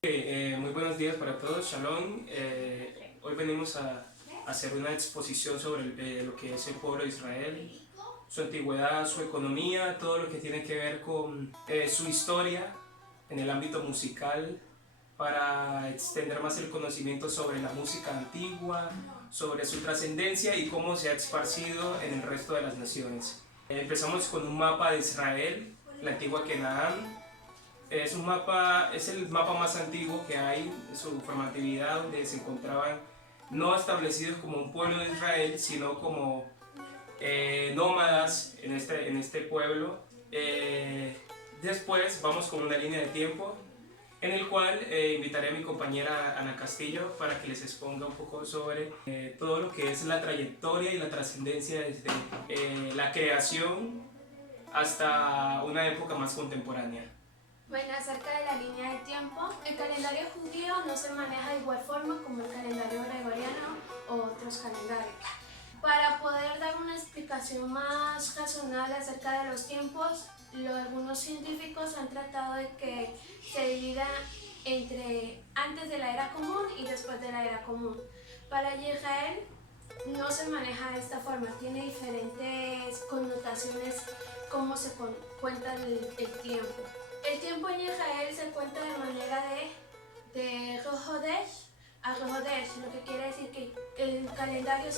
Muy buenos días para todos, Shalom. Hoy venimos a hacer una exposición sobre lo que es el pueblo de Israel, su antigüedad, su economía, todo lo que tiene que ver con su historia en el ámbito musical, para extender más el conocimiento sobre la música antigua, sobre su trascendencia y cómo se ha esparcido en el resto de las naciones. Empezamos con un mapa de Israel, la antigua Canaán. Es el mapa más antiguo que hay, su formatividad, donde se encontraban no establecidos como un pueblo de Israel, sino como nómadas en este pueblo. Después vamos con una línea de tiempo en el cual invitaré a mi compañera Ana Castillo para que les exponga un poco sobre todo lo que es la trayectoria y la trascendencia desde la creación hasta una época más contemporánea. Bueno, acerca de la línea de tiempo, el calendario judío no se maneja de igual forma como el calendario gregoriano o otros calendarios. Para poder dar una explicación más razonable acerca de los tiempos, algunos científicos han tratado de que se divida entre antes de la era común y después de la era común. Para Israel no se maneja de esta forma, tiene diferentes connotaciones cómo se cuenta el tiempo. El tiempo en Israel se cuenta de manera de Rosh Hodesh a Rosh Hodesh, lo que quiere decir que el calendario,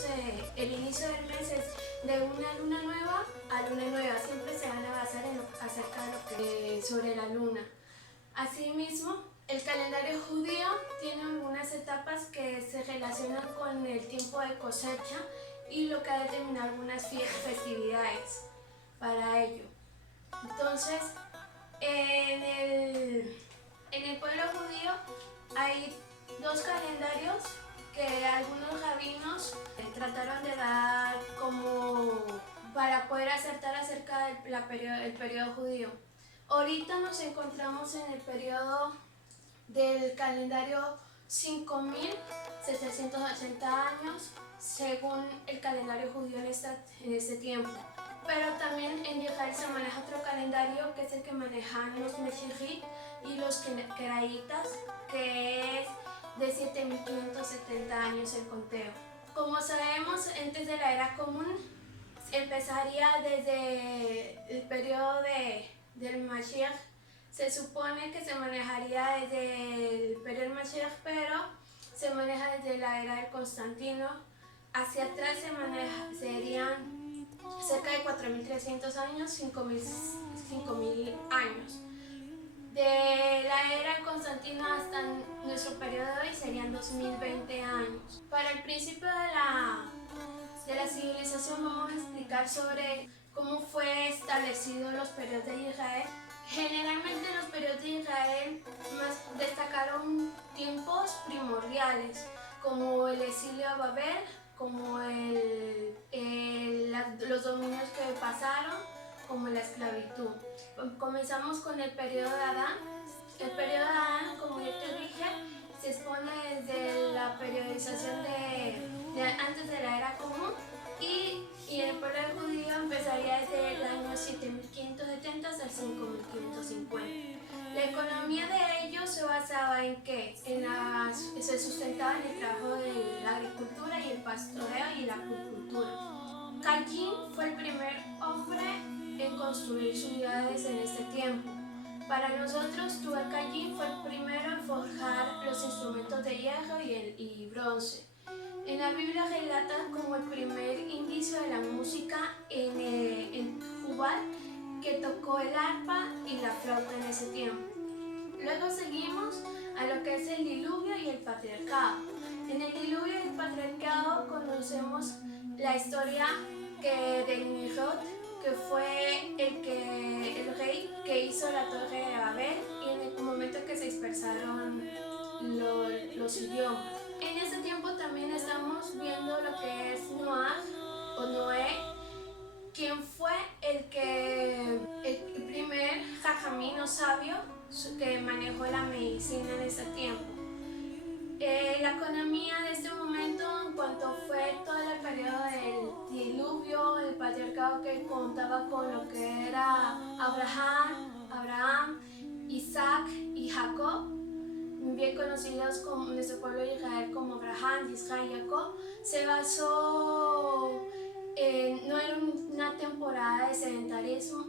el inicio del mes es de una luna nueva a luna nueva, siempre se van a basar acerca de lo que, sobre la luna. Asimismo, el calendario judío tiene algunas etapas que se relacionan con el tiempo de cosecha y lo que ha determinado algunas festividades para ello. Entonces, en el pueblo judío hay dos calendarios que algunos rabinos trataron de dar como para poder acertar acerca del periodo judío. Ahorita nos encontramos en el periodo del calendario 5780 años según el calendario judío en este tiempo. Pero también en Israel se maneja otro calendario que es el que manejan los Meshirit y los Keraitas, que es de 7570 años el conteo. Como sabemos, antes de la era común empezaría desde el periodo del Mashiach. Se supone que se manejaría desde el periodo del Mashiach, pero se maneja desde la era de Constantino. Hacia atrás serían cerca de 4.300 años, 5.000 años. De la era de Constantino hasta nuestro periodo de hoy serían 2020 años. Para el principio de la civilización vamos a explicar sobre cómo fue establecido los periodos de Israel. Generalmente los periodos de Israel destacaron tiempos primordiales, como el exilio a Babel, como los dominios que pasaron, como la esclavitud. Comenzamos con el periodo de Adán. El periodo de Adán, como yo te dije, se expone desde la periodización antes de la era común y el pueblo judío empezaría desde el año 7570 hasta el 5550. La economía de ellos se basaba en que se sustentaba en el trabajo de la agricultura y el pastoreo y la acuicultura. Caín fue el primer hombre en construir ciudades en este tiempo. Para nosotros, Tubal-Caín fue el primero en forjar los instrumentos de hierro y bronce. En la Biblia relata como el primer indicio de la música en Jubal, que tocó el arpa y la flauta en ese tiempo. Luego seguimos a lo que es el diluvio y el patriarcado. En el diluvio y el patriarcado conocemos la historia de Nimrod, que fue el rey que hizo la torre de Babel y en el momento en que se dispersaron los idiomas. En este tiempo también estamos viendo lo que es Noé, quien fue el primer jajamín o sabio que manejó la medicina en ese tiempo. La economía de este momento, en cuanto fue todo el periodo del diluvio, el patriarcado que contaba con lo que era Abraham, Isaac y Jacob, bien conocidos como nuestro pueblo de Israel como Abraham, Isaac y Jacob, se basó no era una temporada de sedentarismo,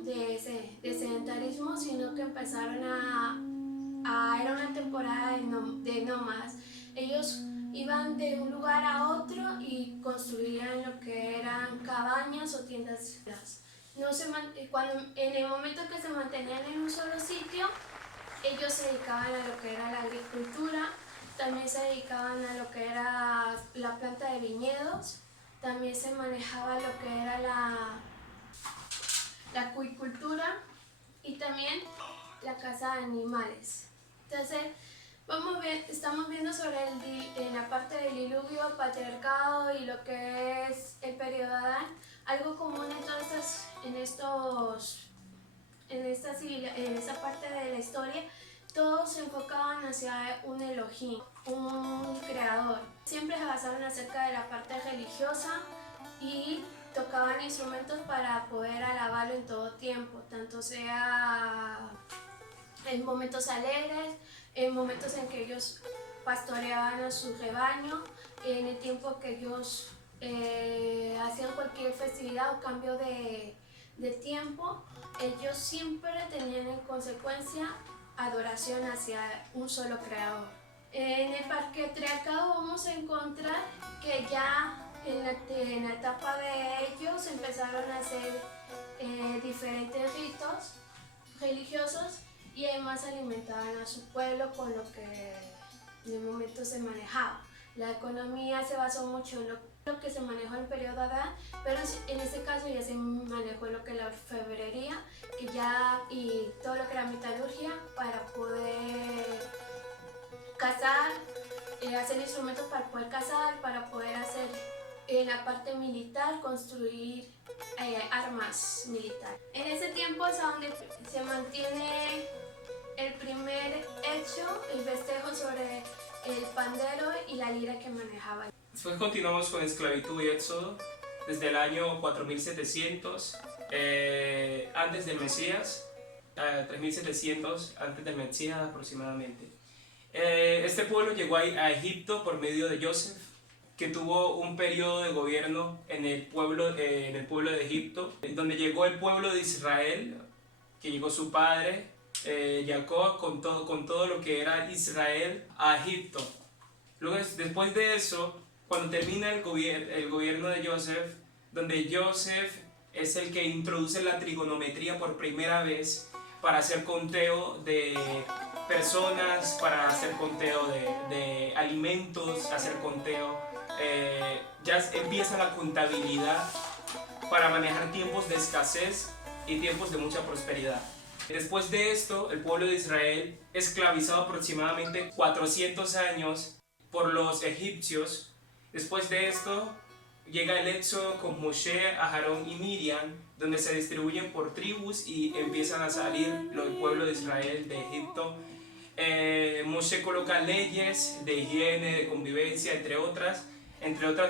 sino que empezaron era una temporada de nómadas. Ellos iban de un lugar a otro y construían lo que eran cabañas o tiendas. En el momento que se mantenían en un solo sitio, ellos se dedicaban a lo que era la agricultura, también se dedicaban a lo que era la planta de viñedos, también se manejaba lo que era la acuicultura y también la caza de animales. Entonces, estamos viendo en la parte del diluvio, patriarcado y lo que es el periodo de Adán, algo común en esta parte de la historia. Todos se enfocaban hacia un Elohim, un creador. Siempre se basaban acerca de la parte religiosa y tocaban instrumentos para poder alabarlo en todo tiempo, tanto sea en momentos alegres, en momentos en que ellos pastoreaban a su rebaño, en el tiempo que ellos hacían cualquier festividad o cambio de tiempo, ellos siempre tenían en consecuencia adoración hacia un solo creador. En el patriarcado vamos a encontrar que ya en la etapa de ellos empezaron a hacer diferentes ritos religiosos y además alimentaban a su pueblo con lo que en el momento se manejaba. La economía se basó mucho en lo que se manejó en el periodo de Adán, pero en este caso ya se manejó lo que es la orfebrería y todo lo que era metalurgia para poder cazar, hacer instrumentos para poder cazar, para poder hacer en la parte militar, construir armas militares. En ese tiempo es donde se mantiene el primer hecho, el festejo sobre el pandero y la lira que manejaban. Después continuamos con esclavitud y éxodo desde el año 4700 antes del Mesías, 3700 antes del Mesías aproximadamente. Este pueblo llegó a Egipto por medio de Joseph, que tuvo un periodo de gobierno en el pueblo de Egipto, donde llegó el pueblo de Israel, que llegó su padre, Jacob, con todo lo que era Israel a Egipto. Luego, después de eso, cuando termina el gobierno de Joseph, donde Joseph es el que introduce la trigonometría por primera vez para hacer conteo de personas, para hacer conteo de alimentos, hacer conteo, ya empieza la contabilidad para manejar tiempos de escasez y tiempos de mucha prosperidad. Después de esto, el pueblo de Israel, esclavizado aproximadamente 400 años por los egipcios. Después de esto, llega el éxodo con Moshe, Aarón y Miriam, donde se distribuyen por tribus y empiezan a salir el pueblo de Israel de Egipto. Moshe coloca leyes de higiene, de convivencia, entre otras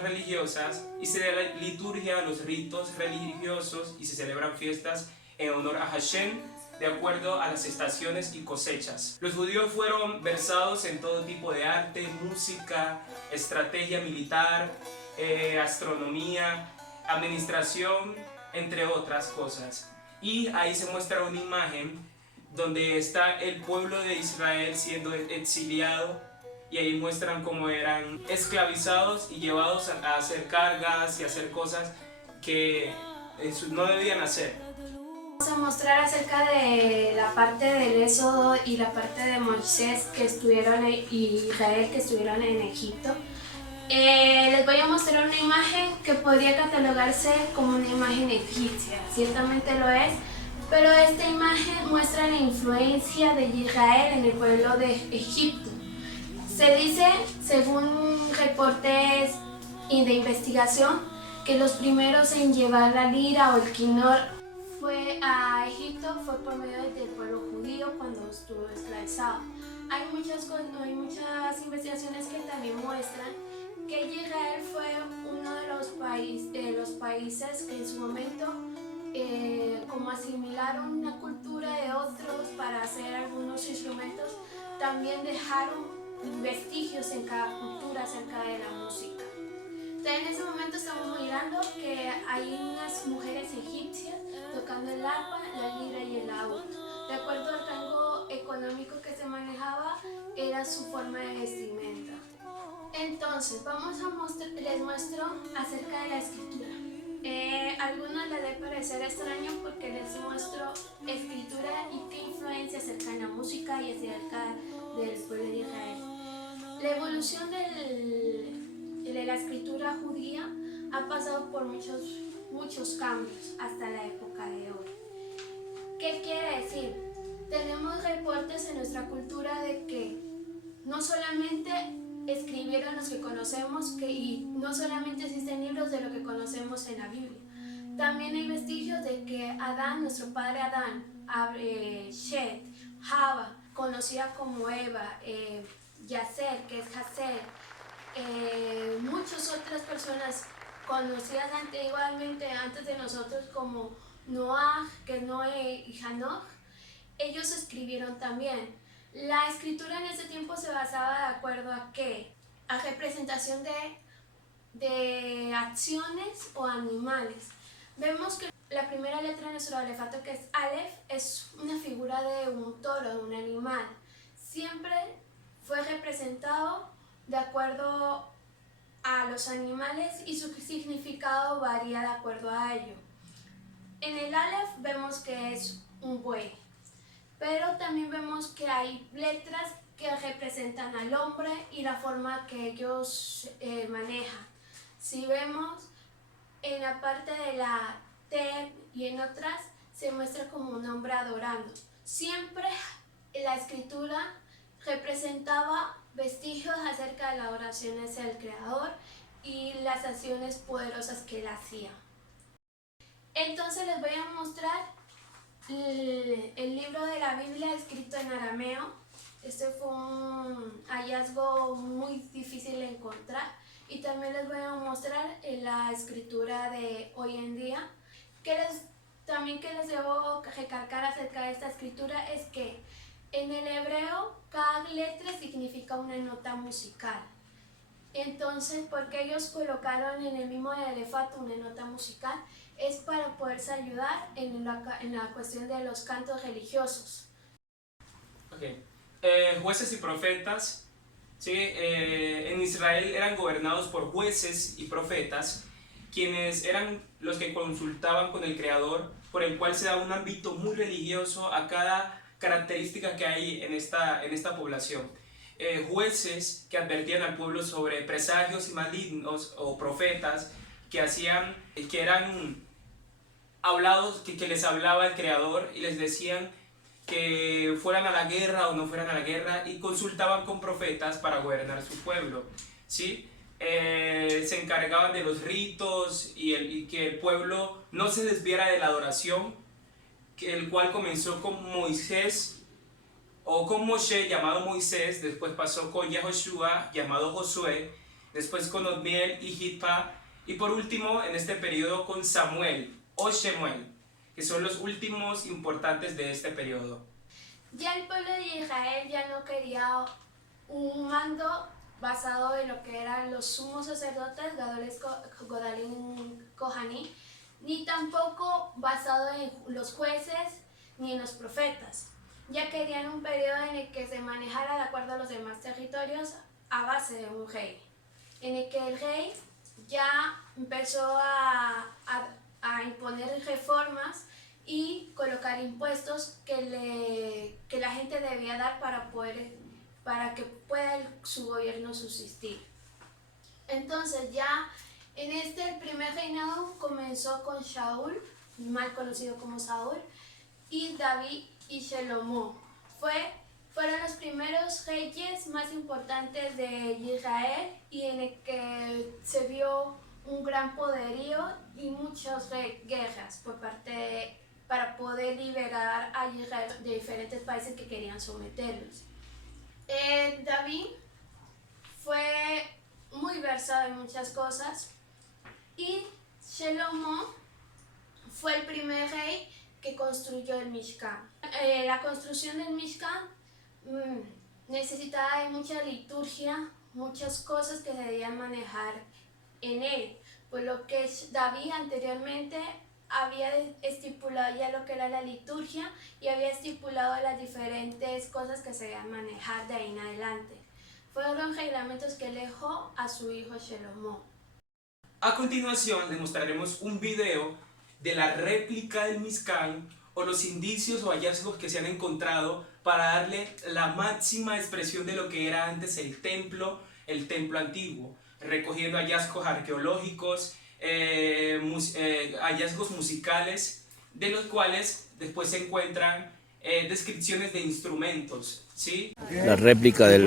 religiosas, y se da la liturgia, los ritos religiosos, y se celebran fiestas en honor a Hashem, de acuerdo a las estaciones y cosechas. Los judíos fueron versados en todo tipo de arte, música, estrategia militar, astronomía, administración, entre otras cosas. Y ahí se muestra una imagen donde está el pueblo de Israel siendo exiliado, y ahí muestran cómo eran esclavizados y llevados a hacer cargas y hacer cosas que no debían hacer. Vamos a mostrar acerca de la parte del éxodo y la parte de Moisés y Israel que estuvieron en Egipto. Les voy a mostrar una imagen que podría catalogarse como una imagen egipcia, ciertamente lo es, pero esta imagen muestra la influencia de Israel en el pueblo de Egipto. Se dice, según reportes de investigación, que los primeros en llevar la lira o el quinor a Egipto fue por medio del pueblo judío cuando estuvo esclavizado. Hay muchas investigaciones que también muestran que Israel fue uno de los países que en su momento, como asimilaron una cultura de otros para hacer algunos instrumentos, también dejaron vestigios en cada cultura acerca de la música. Entonces, en ese momento estamos mirando que hay unas mujeres egipcias tocando el arpa, la lira y el laúd. De acuerdo al rango económico que se manejaba, era su forma de vestimenta. Entonces, les muestro acerca de la escritura. Algunos les debe parecer extraño porque les muestro escritura y qué influencia acerca de la música y acerca del pueblo de Israel. La evolución de la escritura judía ha pasado por muchos cambios hasta la época de hoy. ¿Qué quiere decir? Tenemos reportes en nuestra cultura de que no solamente escribieron los que conocemos y no solamente existen libros de lo que conocemos en la Biblia. También hay vestigios de que Adán, nuestro padre Adán, Shet, Java, conocida como Eva, Yacer, que es Hazer, muchas otras personas conocidas igualmente antes de nosotros como Noah, que es Noé y Hanoch, ellos escribieron también. La escritura en ese tiempo se basaba de acuerdo a qué? A representación de acciones o animales. Vemos que la primera letra de nuestro alefato, que es Aleph, es una figura de un toro, de un animal. Siempre fue representado de acuerdo a los animales y su significado varía de acuerdo a ello. En el Aleph vemos que es un buey, pero también vemos que hay letras que representan al hombre y la forma que ellos manejan. Si vemos en la parte de la T y en otras se muestra como un hombre adorando. Siempre la escritura representaba vestigios acerca de la adoración hacia el Creador y las acciones poderosas que él hacía. Entonces les voy a mostrar el libro de la Biblia escrito en arameo. Este fue un hallazgo muy difícil de encontrar. Y también les voy a mostrar la escritura de hoy en día. También que les debo recalcar acerca de esta escritura es que en el hebreo cada letra significa una nota musical. Entonces, porque ellos colocaron en el mismo alefato una nota musical, es para poderse ayudar en la cuestión de los cantos religiosos. Okay. Jueces y profetas, ¿sí? En Israel eran gobernados por jueces y profetas, quienes eran los que consultaban con el Creador, por el cual se da un ámbito muy religioso a cada característica que hay en esta población. Jueces que advertían al pueblo sobre presagios y malignos, o profetas que eran hablados, que les hablaba el Creador y les decían que fueran a la guerra o no fueran a la guerra, y consultaban con profetas para gobernar su pueblo, ¿sí? Se encargaban de los ritos y que el pueblo no se desviara de la adoración, el cual comenzó con Moisés o con Moshe, llamado Moisés, después pasó con Yahoshua, llamado Josué, después con Otniel y Jitpa, y por último en este periodo con Samuel o Shemuel, que son los últimos importantes de este periodo. Ya el pueblo de Israel ya no quería un mando basado en lo que eran los sumos sacerdotes, Gadoles, Godalim, Kohaní, ni tampoco basado en los jueces ni en los profetas. Ya querían un periodo en el que se manejara de acuerdo a los demás territorios a base de un rey, en el que el rey ya empezó a imponer reformas y colocar impuestos que la gente debía dar para que pueda su gobierno subsistir. Entonces ya el primer reinado comenzó con Shaul, mal conocido como Saúl, y David y Shelomo. Fueron los primeros reyes más importantes de Israel y en el que se vio un gran poderío y muchas guerras para poder liberar a Israel de diferentes países que querían someterlos. David fue muy versado en muchas cosas y Shelomo fue el primer rey que construyó el Mishkan. La construcción del Mishkan necesitaba de mucha liturgia, muchas cosas que se debían manejar en él, por lo que David anteriormente había estipulado ya lo que era la liturgia y había estipulado las diferentes cosas que se debían manejar de ahí en adelante. Fueron reglamentos que él dejó a su hijo Shelomo. A continuación les mostraremos un video de la réplica del Mishkan o los indicios o hallazgos que se han encontrado para darle la máxima expresión de lo que era antes el templo antiguo, recogiendo hallazgos arqueológicos, hallazgos musicales, de los cuales después se encuentran descripciones de instrumentos, ¿sí? La réplica de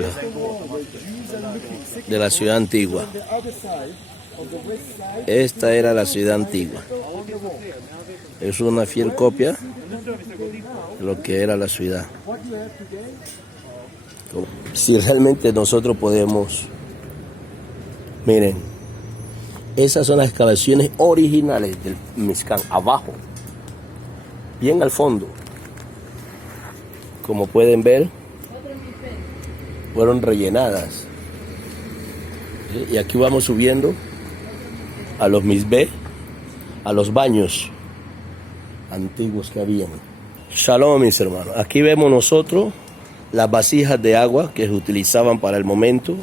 la ciudad antigua. Esta era la ciudad antigua. Es una fiel copia de lo que era la ciudad. Si realmente nosotros podemos... Miren, esas son las excavaciones originales del Mishkan, abajo, bien al fondo. Como pueden ver, fueron rellenadas. Y aquí vamos subiendo a los misbé, a los baños antiguos que habían. Shalom, mis hermanos. Aquí vemos nosotros las vasijas de agua que se utilizaban para el momento,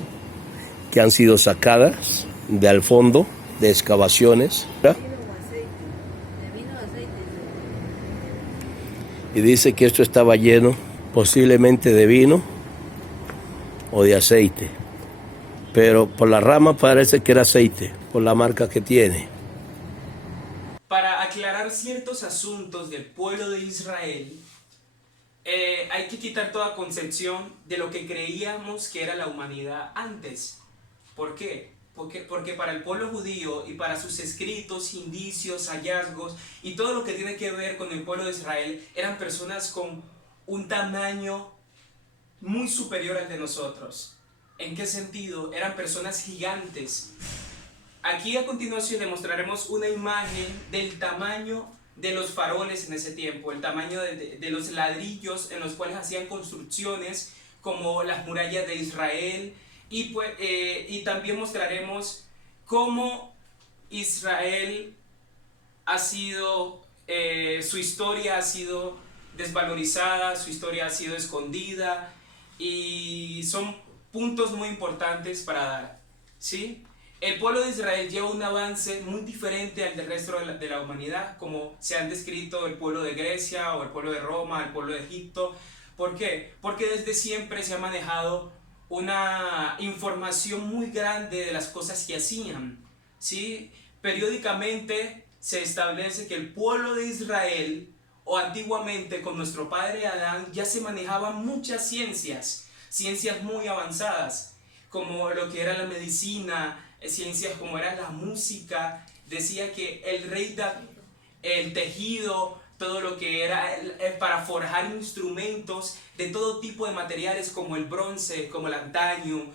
que han sido sacadas de al fondo de excavaciones. Y dice que esto estaba lleno posiblemente de vino o de aceite. Pero por la rama parece que era aceite, por la marca que tiene. Para aclarar ciertos asuntos del pueblo de Israel, hay que quitar toda concepción de lo que creíamos que era la humanidad antes. ¿Por qué? Porque para el pueblo judío y para sus escritos, indicios, hallazgos y todo lo que tiene que ver con el pueblo de Israel, eran personas con un tamaño muy superior al de nosotros. ¿En qué sentido? Eran personas gigantes. Aquí a continuación demostraremos una imagen del tamaño de los faroles en ese tiempo, el tamaño de los ladrillos en los cuales hacían construcciones como las murallas de Israel, y también mostraremos cómo Israel ha sido, su historia ha sido desvalorizada, su historia ha sido escondida, y son puntos muy importantes para dar, ¿sí? El pueblo de Israel lleva un avance muy diferente al del resto de la humanidad, como se han descrito el pueblo de Grecia o el pueblo de Roma, el pueblo de Egipto. ¿Por qué? Porque desde siempre se ha manejado una información muy grande de las cosas que hacían, ¿sí? Periódicamente se establece que el pueblo de Israel, o antiguamente con nuestro padre Adán, ya se manejaban muchas ciencias muy avanzadas, como lo que era la medicina, ciencias como era la música. Decía que el rey David, el tejido, todo lo que era para forjar instrumentos de todo tipo de materiales como el bronce, como el antaño,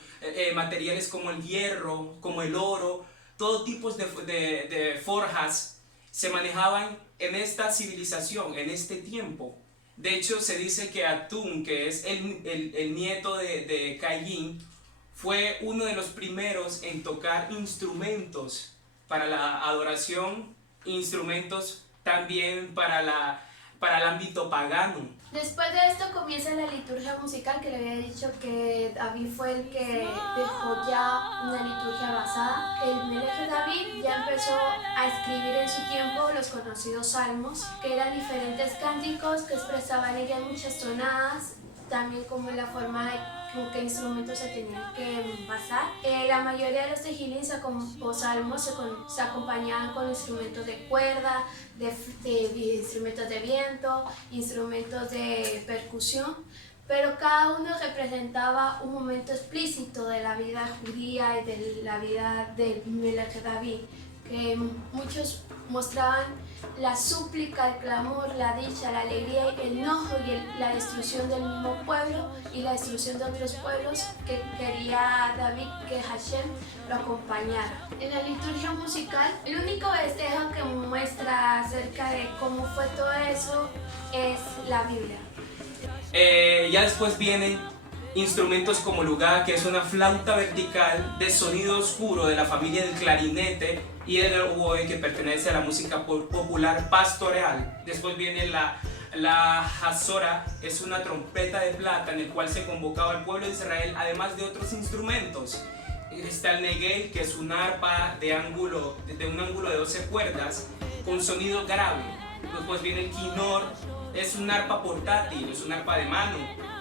materiales como el hierro, como el oro, todo tipo de forjas se manejaban en esta civilización, en este tiempo. De hecho, se dice que Atún, que es el nieto de Caín, fue uno de los primeros en tocar instrumentos para la adoración, instrumentos también para el ámbito pagano. Después de esto comienza la liturgia musical, que le había dicho que David fue el que dejó ya una liturgia basada. El Melech David ya empezó a escribir en su tiempo los conocidos salmos, que eran diferentes cánticos que expresaban ellas muchas tonadas, también como la forma de con qué instrumentos se tenían que basar. La mayoría de los tejilín o salmos se acompañaban con instrumentos de cuerda, de instrumentos de viento, instrumentos de percusión, pero cada uno representaba un momento explícito de la vida judía y de la vida del Melech David, que muchos mostraban la súplica, el clamor, la dicha, la alegría, el enojo y la destrucción del mismo pueblo y la destrucción de otros pueblos que quería David que Hashem lo acompañara. En la liturgia musical, el único festejo que muestra acerca de cómo fue todo eso es la Biblia. Ya después vienen instrumentos como lugá, que es una flauta vertical de sonido oscuro de la familia del clarinete, y el oboe, que pertenece a la música popular pastoral. Después viene la hazora, es una trompeta de plata en el cual se convocaba al pueblo de Israel, además de otros instrumentos. Está el neguel, que es un arpa de un ángulo de 12 cuerdas con sonido grave. Después viene el quinor, es un arpa portátil, es un arpa de mano,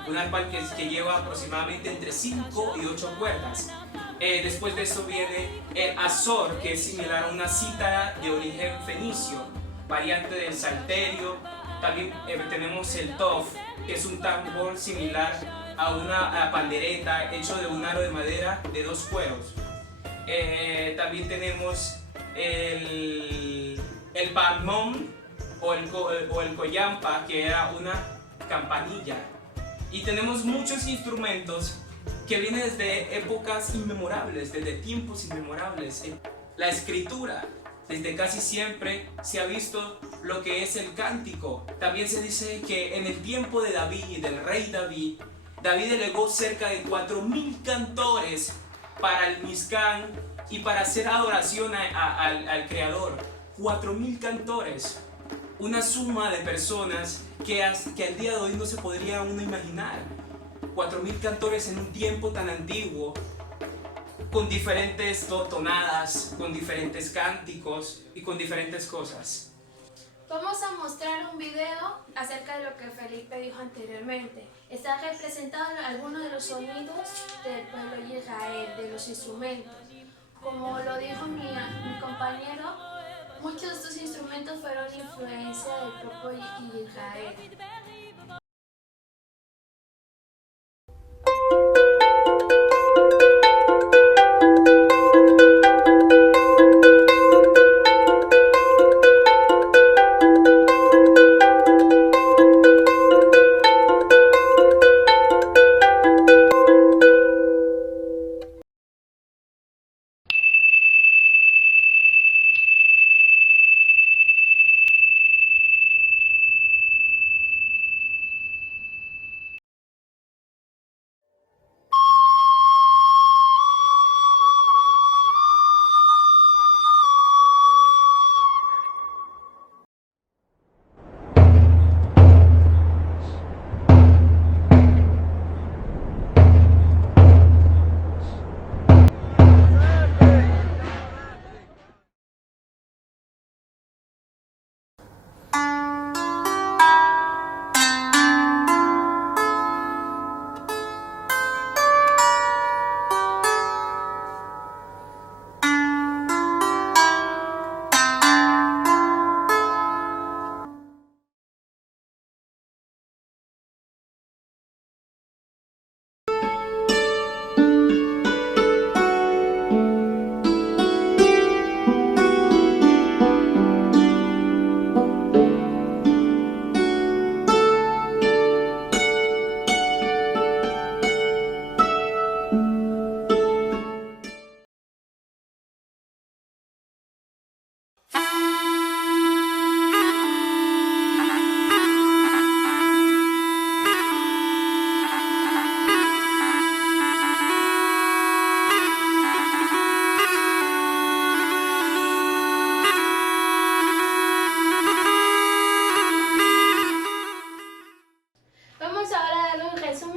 un arpa que lleva aproximadamente entre 5 y 8 cuerdas. Después de eso viene el azor, que es similar a una cítara de origen fenicio, variante del salterio. También tenemos el tof, que es un tambor similar a una pandereta hecho de un aro de madera de 2 cueros. También tenemos el palmón o el collampa, que era una campanilla. Y tenemos muchos instrumentos que vienen desde épocas inmemorables, desde tiempos inmemorables. La escritura, desde casi siempre se ha visto lo que es el cántico. También se dice que en el tiempo de David, del rey David, David delegó cerca de 4.000 cantores para el Mizcán y para hacer adoración al Creador. 4.000 cantores, una suma de personas que al día de hoy no se podría uno imaginar. 4.000 cantores en un tiempo tan antiguo, con diferentes tonadas, con diferentes cánticos y con diferentes cosas. Vamos a mostrar un video acerca de lo que Felipe dijo anteriormente. Está representado algunos de los sonidos del pueblo de Israel, de los instrumentos. Como lo dijo mi compañero, muchos de estos instrumentos fueron influencia del propio Israel.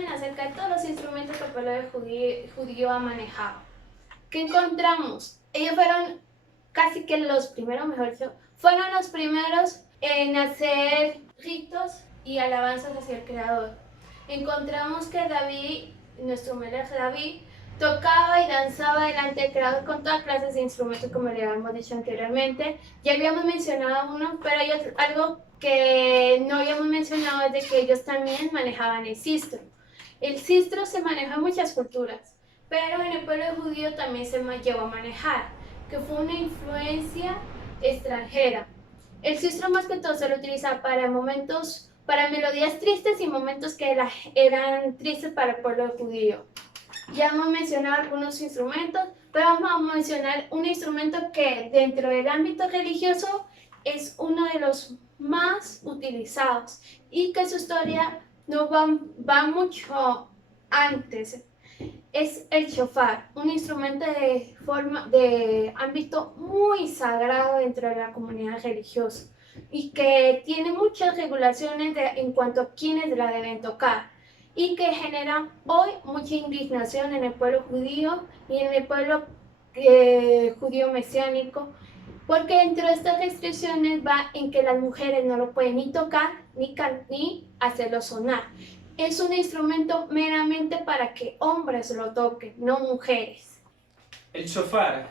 Acerca de todos los instrumentos que el pueblo judío ha manejado. ¿Qué encontramos? Ellos fueron casi que los primeros, mejor dicho, fueron los primeros en hacer ritos y alabanzas hacia el Creador. Encontramos que David, nuestro Melech David, tocaba y danzaba delante del Creador con todas clases de instrumentos, como le habíamos dicho anteriormente. Ya habíamos mencionado uno, pero hay algo que no habíamos mencionado, es de que ellos también manejaban el sistro. El sistro se maneja en muchas culturas, pero en el pueblo judío también se llegó a manejar, que fue una influencia extranjera. El sistro más que todo se lo utiliza para momentos, para melodías tristes y momentos que eran tristes para el pueblo judío. Ya hemos mencionado algunos instrumentos, pero vamos a mencionar un instrumento que dentro del ámbito religioso es uno de los más utilizados y que su historia no va mucho antes es el shofar, un instrumento de ámbito muy sagrado dentro de la comunidad religiosa y que tiene muchas regulaciones en cuanto a quiénes la deben tocar y que genera hoy mucha indignación en el pueblo judío y en el pueblo judío mesiánico, porque dentro de estas restricciones va en que las mujeres no lo pueden ni tocar ni hacerlo sonar. Es un instrumento meramente para que hombres lo toquen, no mujeres. El shofar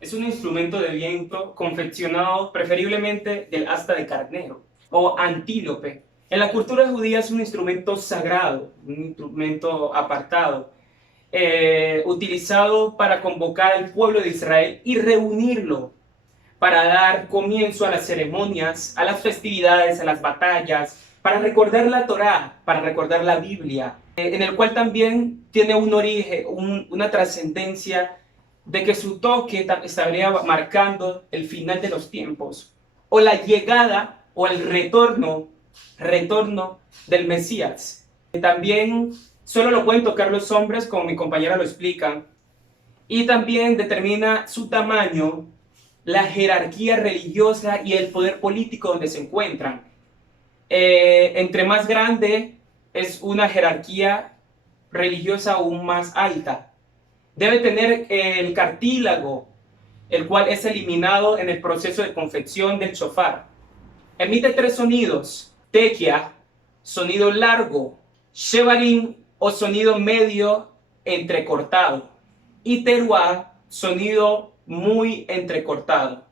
es un instrumento de viento confeccionado preferiblemente del asta de carnero o antílope. En la cultura judía es un instrumento sagrado, un instrumento apartado, utilizado para convocar al pueblo de Israel y reunirlo para dar comienzo a las ceremonias, a las festividades, a las batallas, para recordar la Torá, para recordar la Biblia, en el cual también tiene un origen, una trascendencia de que su toque estaría marcando el final de los tiempos, o la llegada o el retorno del Mesías. También solo lo pueden tocar los hombres, como mi compañera lo explica, y también determina su tamaño, la jerarquía religiosa y el poder político donde se encuentran. Entre más grande es una jerarquía religiosa aún más alta. Debe tener el cartílago, el cual es eliminado en el proceso de confección del shofar. Emite 3 sonidos: tequia, sonido largo; shevarim, o sonido medio entrecortado; y teruá, sonido muy entrecortado.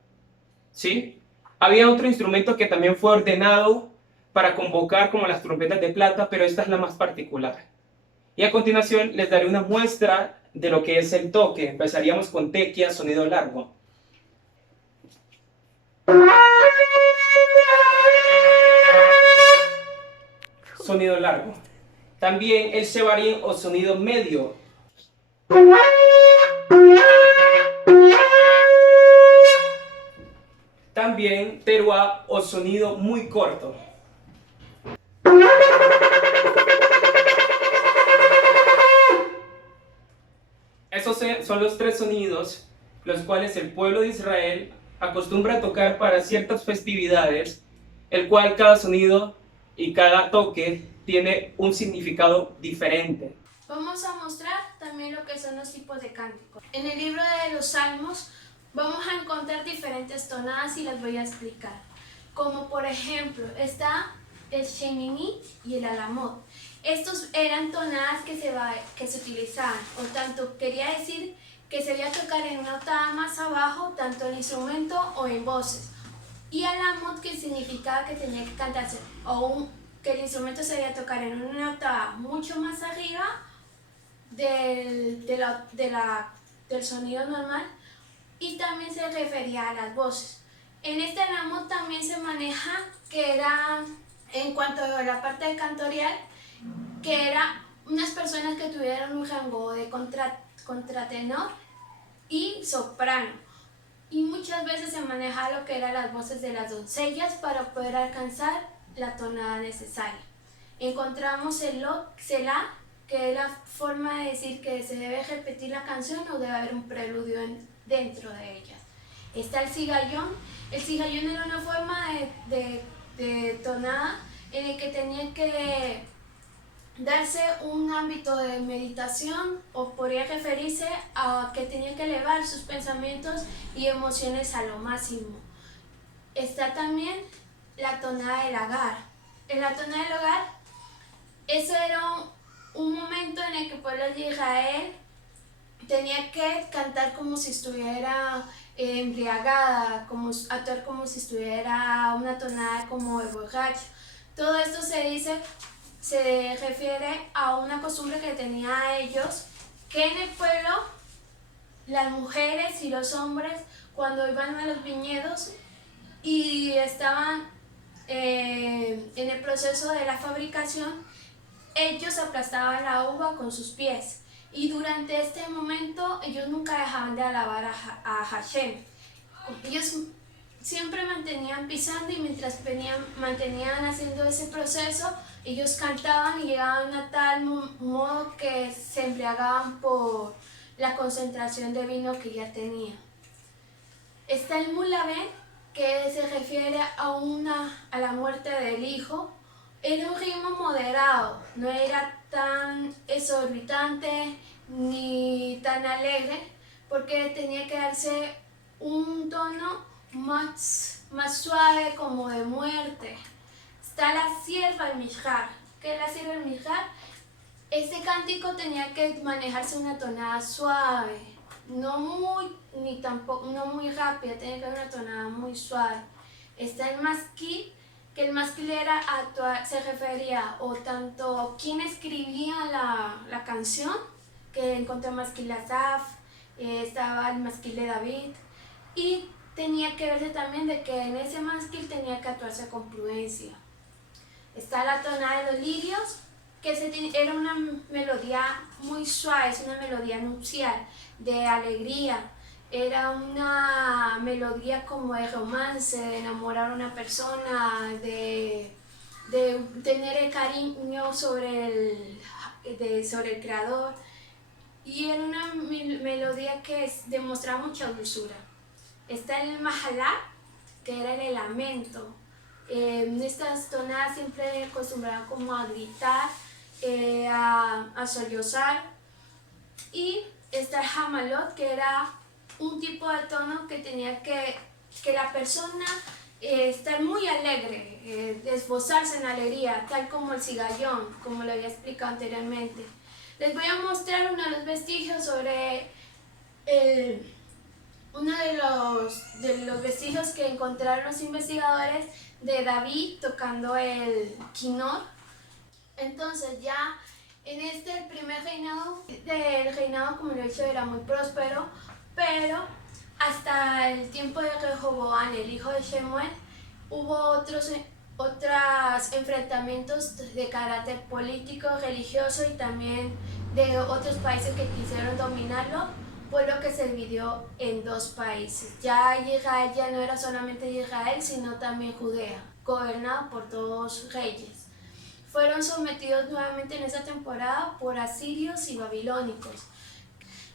¿Sí? Había otro instrumento que también fue ordenado para convocar, como las trompetas de plata, pero esta es la más particular. Y a continuación les daré una muestra de lo que es el toque. Empezaríamos con tequia, sonido largo. Sonido largo. También el shevarim o sonido medio. También teruá o sonido muy corto. Esos son los 3 sonidos los cuales el pueblo de Israel acostumbra a tocar para ciertas festividades, el cual cada sonido y cada toque tiene un significado diferente. Vamos a mostrar también lo que son los tipos de cánticos. En el libro de los Salmos vamos a encontrar diferentes tonadas y las voy a explicar. Como por ejemplo, está el Shemini y el Alamot. Estos eran tonadas que se utilizaban, o tanto quería decir que se debía tocar en una octava más abajo, tanto en instrumento o en voces. Y Alamot, que significaba que tenía que cantarse, que el instrumento se debía tocar en una octava mucho más arriba del sonido normal, y también se refería a las voces. En este Alamot también se maneja que era, en cuanto a la parte de cantorial, que era unas personas que tuvieran un rango de contratenor y soprano, y muchas veces se manejaba lo que eran las voces de las doncellas para poder alcanzar la tonada necesaria. Encontramos el Selah, que es la forma de decir que se debe repetir la canción o debe haber un preludio dentro de ella. Está el Sigayón. El Sigayón era una forma de tonada en el que tenía que darse un ámbito de meditación, o podría referirse a que tenía que elevar sus pensamientos y emociones a lo máximo. Está también la tonada del Hagar. En la tonada del Hagar, eso era un momento en el que el pueblo de Israel tenía que cantar como si estuviera embriagada, actuar como si estuviera una tonada como de borracho. Todo esto se refiere a una costumbre que tenía ellos, que en el pueblo las mujeres y los hombres, cuando iban a los viñedos y estaban en el proceso de la fabricación, ellos aplastaban la uva con sus pies, y durante este momento ellos nunca dejaban de alabar a Hashem. Ellos siempre mantenían pisando y mientras mantenían haciendo ese proceso, ellos cantaban y llegaban a tal modo que se embriagaban por la concentración de vino que ya tenían. Está el Mulabén, que se refiere a la muerte del hijo. Era un ritmo moderado, no era tan exorbitante ni tan alegre, porque tenía que darse un tono más suave, como de muerte. Está la sierva al Mishrar. ¿Qué es la sierva al Mishrar? Este cántico tenía que manejarse una tonada suave, no muy rápida, tenía que haber una tonada muy suave. Está el masquil, que el masquil era se refería o tanto quién escribía la canción, que encontré masquil Asaf, estaba el masquil de David, y tenía que verse también de que en ese masquil tenía que actuarse con prudencia. Está la tonada de los lirios, que era una melodía muy suave, es una melodía nupcial, de alegría. Era una melodía como de romance, de enamorar a una persona, de tener el cariño sobre el creador. Y era una melodía que demostraba mucha dulzura. Está el mahalá, que era el lamento. Estas tonadas siempre acostumbraban como a gritar, a sollozar. Y está el hamalot, que era un tipo de tono que tenía que la persona estar muy alegre, esbozarse en alegría, tal como el cigallón, como lo había explicado anteriormente. Les voy a mostrar uno de los vestigios sobre uno de los vestigios que encontraron los investigadores de David tocando el quinor. Entonces ya en el primer reinado, como lo he dicho, era muy próspero, pero hasta el tiempo de Rehoboam, el hijo de Shemuel, hubo otros enfrentamientos de carácter político, religioso y también de otros países que quisieron dominarlo, por lo que se dividió en dos países. Ya Israel ya no era solamente Israel, sino también Judea, gobernado por dos reyes. Fueron sometidos nuevamente en esa temporada por asirios y babilónicos.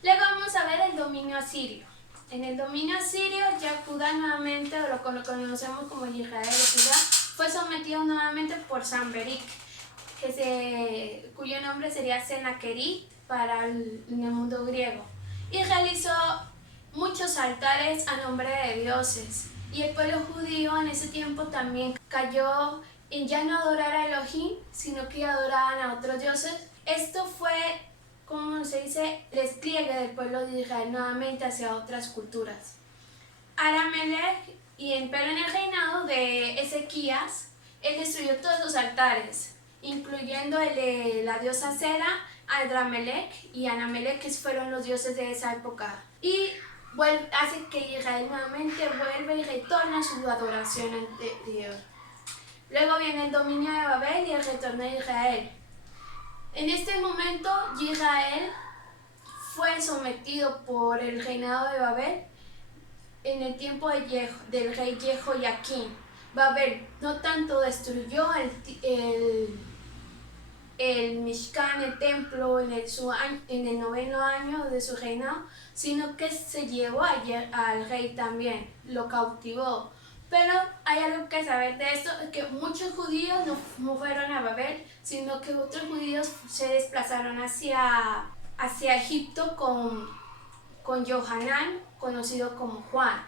Luego vamos a ver el dominio asirio. En el dominio asirio, ya Judá nuevamente, o lo conocemos como Israel o Judá, fue sometido nuevamente por Sanberich, cuyo nombre sería Sennacherib para el mundo griego. Y realizó muchos altares a nombre de dioses. Y el pueblo judío en ese tiempo también cayó en ya no adorar a Elohim, sino que adoraban a otros dioses. Esto fue, como se dice, el despliegue del pueblo de Israel nuevamente hacia otras culturas. Aramelech, pero en el reinado de Ezequías, él destruyó todos los altares, incluyendo el de la diosa Sera, Adramelech y Anamelech, que fueron los dioses de esa época. Y hace que Israel nuevamente vuelva y retorne a su adoración anterior. Luego viene el dominio de Babel y el retorno de Israel. En este momento, Israel fue sometido por el reinado de Babel en el tiempo del rey Jehoiakim. Babel no tanto destruyó el Mishkan, el templo, en el 9º año de su reinado, sino que se llevó al rey también, lo cautivó. Pero hay algo que saber de esto, que muchos judíos no fueron a Babel, sino que otros judíos se desplazaron hacia Egipto con Johanán, conocido como Juan.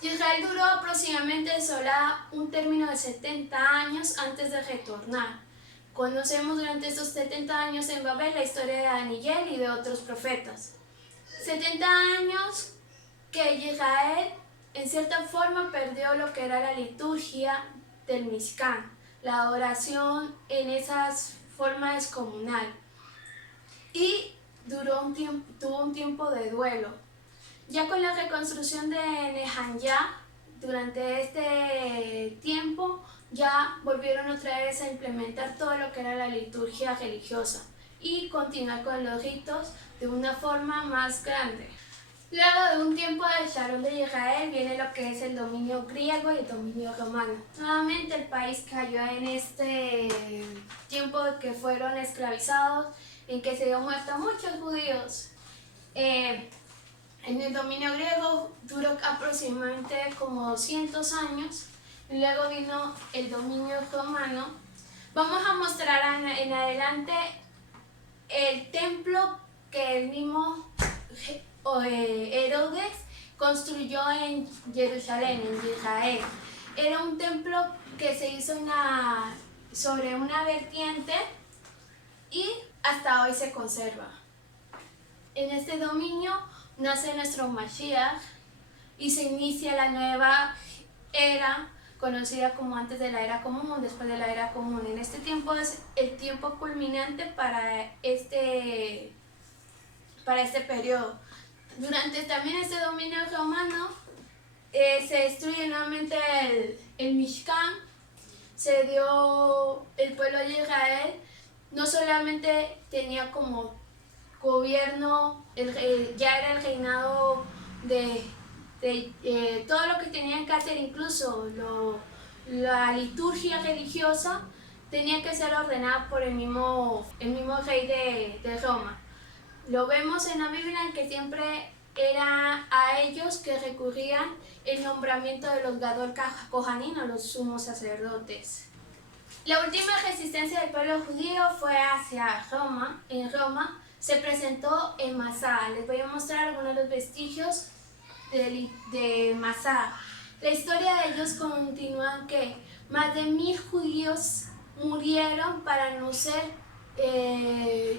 Israel duró aproximadamente sola un término de 70 años antes de retornar. Conocemos durante estos 70 años en Babel la historia de Daniel y de otros profetas. 70 años que Israel en cierta forma perdió lo que era la liturgia del Mishkan, la adoración en esa forma descomunal. Y tuvo un tiempo de duelo. Ya con la reconstrucción de Nehemías, durante este tiempo, ya volvieron otra vez a implementar todo lo que era la liturgia religiosa y continuar con los ritos de una forma más grande. Luego de un tiempo de Shalom de Israel viene lo que es el dominio griego y el dominio romano. Nuevamente el país cayó en este tiempo que fueron esclavizados, en que se dio muerte a muchos judíos. En el dominio griego duró aproximadamente como 200 años. Luego vino el dominio romano. Vamos a mostrar en adelante el templo que el mismo Herodes construyó en Jerusalén, en Israel. Era un templo que se hizo sobre una vertiente y hasta hoy se conserva. En este dominio nace nuestro Mashiach y se inicia la nueva era conocida como antes de la era común o después de la era común. En este tiempo es el tiempo culminante para este periodo. Durante también este dominio romano se destruye nuevamente el Mishkan, se dio el pueblo de Israel, no solamente tenía como gobierno, ya era el reinado de todo lo que tenían que hacer, incluso la liturgia religiosa tenía que ser ordenada por el mismo rey de Roma. Lo vemos en la Biblia en que siempre era a ellos que recurrían el nombramiento de los Gadol Kohanim, o los sumos sacerdotes. La última resistencia del pueblo judío fue hacia Roma. En Roma se presentó en Masada. Les voy a mostrar algunos de los vestigios de Masada. La historia de ellos continúa en que más de 1000 judíos murieron para no ser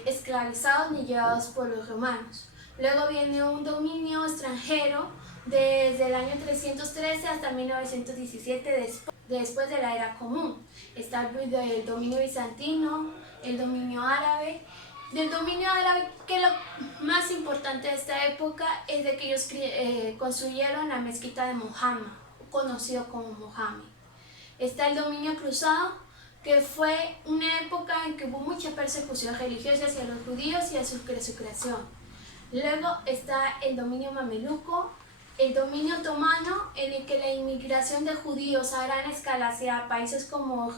esclavizados ni llevados por los romanos. Luego viene un dominio extranjero desde el año 313 hasta 1917 después de la era común. Está el dominio bizantino, el dominio árabe. Del dominio árabe, que lo más importante de esta época es de que ellos construyeron la mezquita de Mohammed, conocido como Mohammed. Está el dominio cruzado, que fue una época en que hubo mucha persecución religiosa hacia los judíos y a su creación. Luego está el dominio mameluco, el dominio otomano, en el que la inmigración de judíos a gran escala hacia países como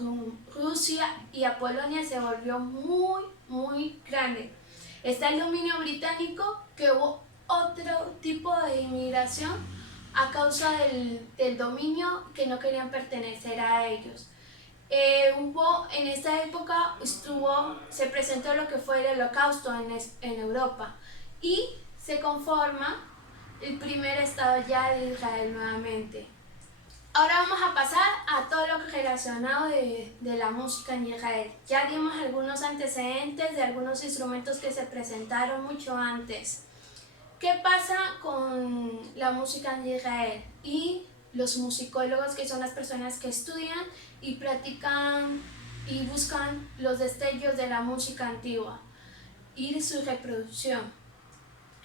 Rusia y a Polonia se volvió muy, muy grande. Está el dominio británico, que hubo otro tipo de inmigración a causa del dominio, que no querían pertenecer a ellos. En esta época se presentó lo que fue el Holocausto en Europa y se conforma el primer estado ya de Israel nuevamente. Ahora vamos a pasar a todo lo relacionado de la música en Israel. Ya dimos algunos antecedentes de algunos instrumentos que se presentaron mucho antes. ¿Qué pasa con la música en Israel? Y los musicólogos, que son las personas que estudian y practican y buscan los destellos de la música antigua y su reproducción.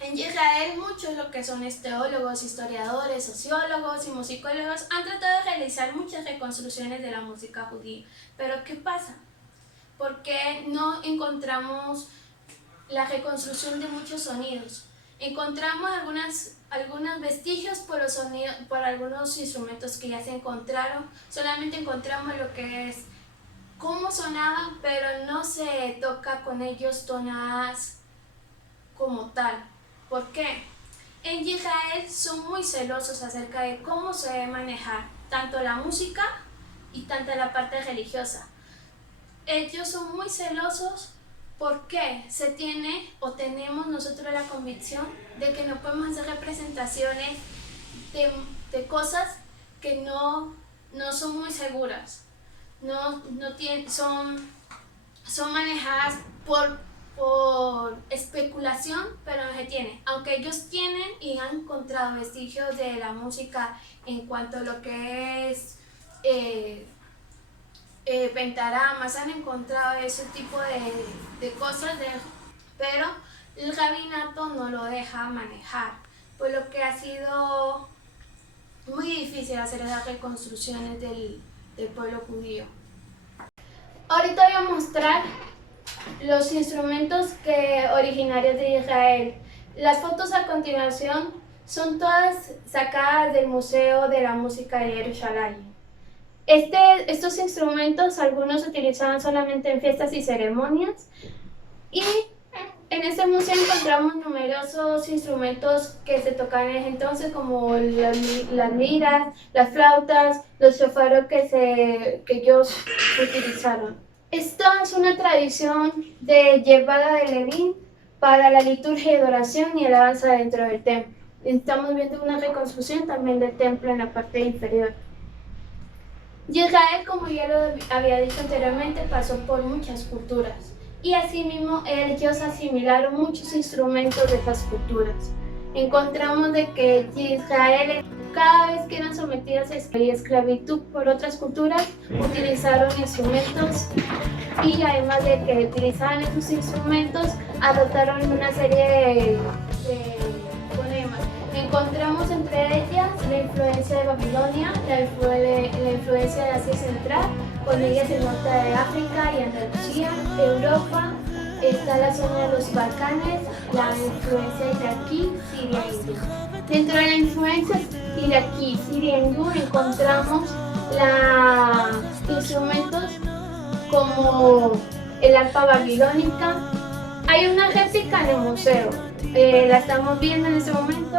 En Israel muchos lo que son teólogos, historiadores, sociólogos y musicólogos han tratado de realizar muchas reconstrucciones de la música judía. Pero ¿qué pasa? ¿Por qué no encontramos la reconstrucción de muchos sonidos? Encontramos algunos vestigios por algunos instrumentos que ya se encontraron. Solamente encontramos lo que es cómo sonaban, pero no se toca con ellos tonadas como tal. ¿Por qué? En Israel son muy celosos acerca de cómo se debe manejar tanto la música y tanto la parte religiosa. Ellos son muy celosos porque tenemos nosotros la convicción de que no podemos hacer representaciones de cosas que no son muy seguras. Son manejadas por especulación, pero no se tiene. Aunque ellos tienen y han encontrado vestigios de la música en cuanto a lo que es pentaramas, han encontrado ese tipo de cosas, pero el rabinato no lo deja manejar, por lo que ha sido muy difícil hacer las reconstrucciones del pueblo judío. Ahorita voy a mostrar los instrumentos originarios de Israel. Las fotos a continuación son todas sacadas del Museo de la Música de Jerusalén. Estos instrumentos, algunos se utilizaban solamente en fiestas y ceremonias, y en este museo encontramos numerosos instrumentos que se tocaban en ese entonces, como las liras, las flautas, los shofaros que ellos utilizaron. Esta es una tradición de llevada de Levín para la liturgia de adoración y alabanza dentro del templo. Estamos viendo una reconstrucción también del templo en la parte inferior. Israel, como ya lo había dicho anteriormente, pasó por muchas culturas y asimismo ellos asimilaron muchos instrumentos de esas culturas. Encontramos de que Israel, cada vez que eran sometidos a esclavitud por otras culturas, utilizaron instrumentos, y además de que utilizaban esos instrumentos, adoptaron una serie de fonemas. Encontramos entre ellas la influencia de Babilonia, la influencia de Asia Central, con ellas el norte de África y Andalucía, Europa, está la zona de los Balcanes, la influencia iraquí, Siria e hindú. Dentro de la influencia iraquí, siria e hindú encontramos instrumentos como el arpa babilónica. Hay una réplica en el museo, la estamos viendo en este momento,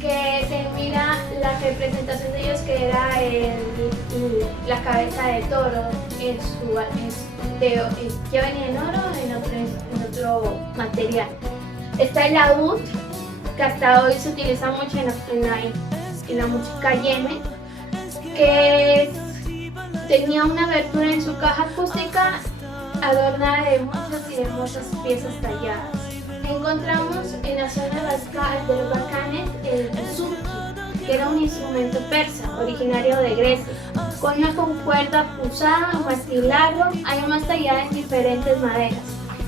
que se mira la representación de ellos, que era la cabeza de toro, que venía en oro, en otro material. Está el laúd, que hasta hoy se utiliza mucho en la música yemen, que tenía una abertura en su caja acústica adornada de muchas y hermosas piezas talladas. Encontramos en la zona de los Balcanes el buzuki, que era un instrumento persa originario de Grecia, con una cuerda pulsada, un mástil largo, además tallada en diferentes maderas.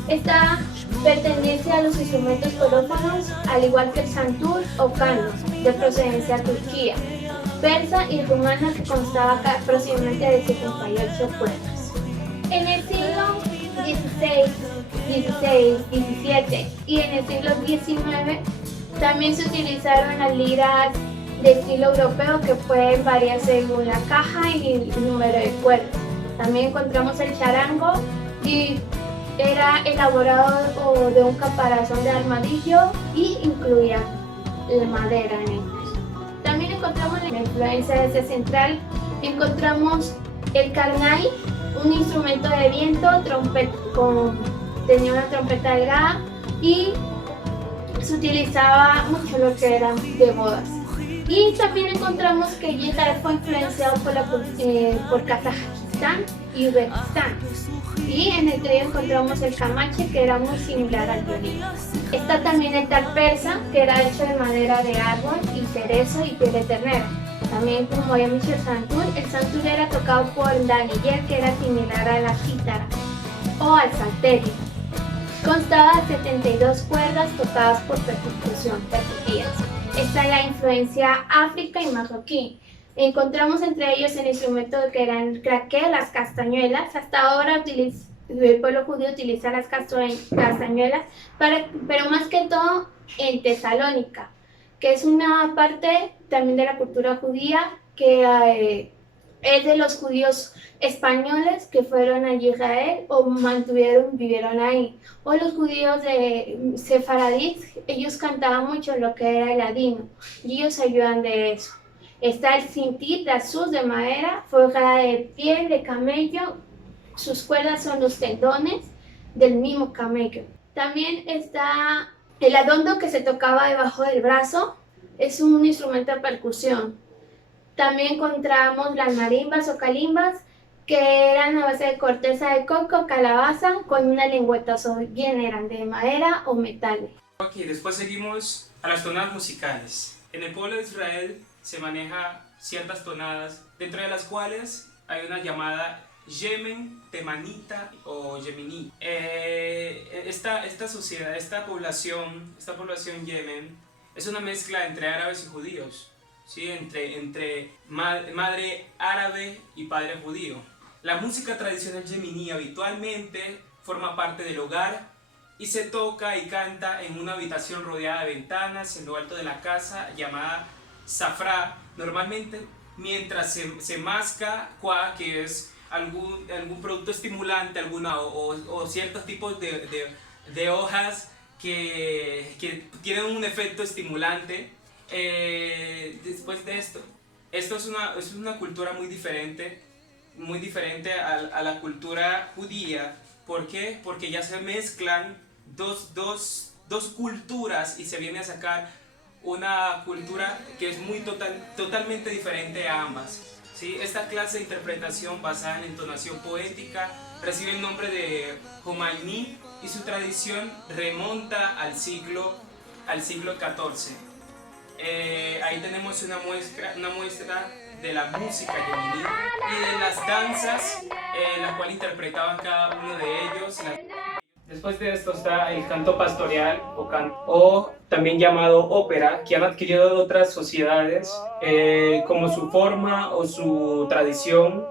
Esta pertenece a los instrumentos corófonos, al igual que el santur o canos, de procedencia turquía, persa y rumana, que constaba aproximadamente de 78 cuerdas. En el siglo XVI, XVII y en el siglo XIX también se utilizaron las liras de estilo europeo, que pueden variar según la caja y el número de cuerdas. También encontramos el charango, y era elaborado de un caparazón de armadillo y incluía la madera en ellos. También encontramos la influencia de Asia Central. Encontramos el karnay, un instrumento de viento, tenía una trompeta delgada y se utilizaba mucho lo que era de bodas. Y también encontramos que Israel fue influenciado por Kazajistán y Uzbekistán. Y en el trío encontramos el camache, que era muy similar al violín. Está también el tar persa, que era hecho de madera de árbol y cerezo y piel de ternera. También, como había dicho, el santur era tocado por daniller, que era similar a la cítara o al salterio. Constaba de 72 cuerdas tocadas por percusión, percutidas. Está la influencia áfrica y marroquí. Encontramos entre ellos el instrumento que eran el craqué, las castañuelas. Hasta ahora el pueblo judío utiliza las castañuelas, pero más que todo en Tesalónica, que es una parte también de la cultura judía, que es de los judíos españoles que fueron a Israel o vivieron ahí. O los judíos de sefaradíes, ellos cantaban mucho lo que era el ladino, y ellos ayudan de eso. Está el cintit de azuz de madera, forjada de piel de camello. Sus cuerdas son los tendones del mismo camello. También está el adondo, que se tocaba debajo del brazo, es un instrumento de percusión. También encontramos las marimbas o calimbas, que eran a base de corteza de coco, calabaza, con una lengüeta, bien eran de madera o metal. Ok, después seguimos a las tonadas musicales. En el pueblo de Israel se maneja ciertas tonadas, dentro de las cuales hay una llamada yemen, temanita o yemení. Esta sociedad, esta población yemen, es una mezcla entre árabes y judíos, ¿sí? entre madre árabe y padre judío. La música tradicional yemení habitualmente forma parte del hogar y se toca y canta en una habitación rodeada de ventanas en lo alto de la casa llamada safrá, normalmente mientras se masca qua, que es algún producto estimulante, o ciertos tipos de hojas que tienen un efecto estimulante. Después de esto es una cultura muy diferente a la cultura judía. ¿Por qué? Porque ya se mezclan dos culturas y se viene a sacar una cultura que es totalmente diferente a ambas. ¿Sí? Esta clase de interpretación basada en entonación poética recibe el nombre de Jomaini y su tradición remonta al siglo XIV. Ahí tenemos una muestra de la música yemení y de las danzas, la cual interpretaban cada uno de ellos. Después de esto está el canto pastoral o también llamado ópera, que han adquirido otras sociedades como su forma o su tradición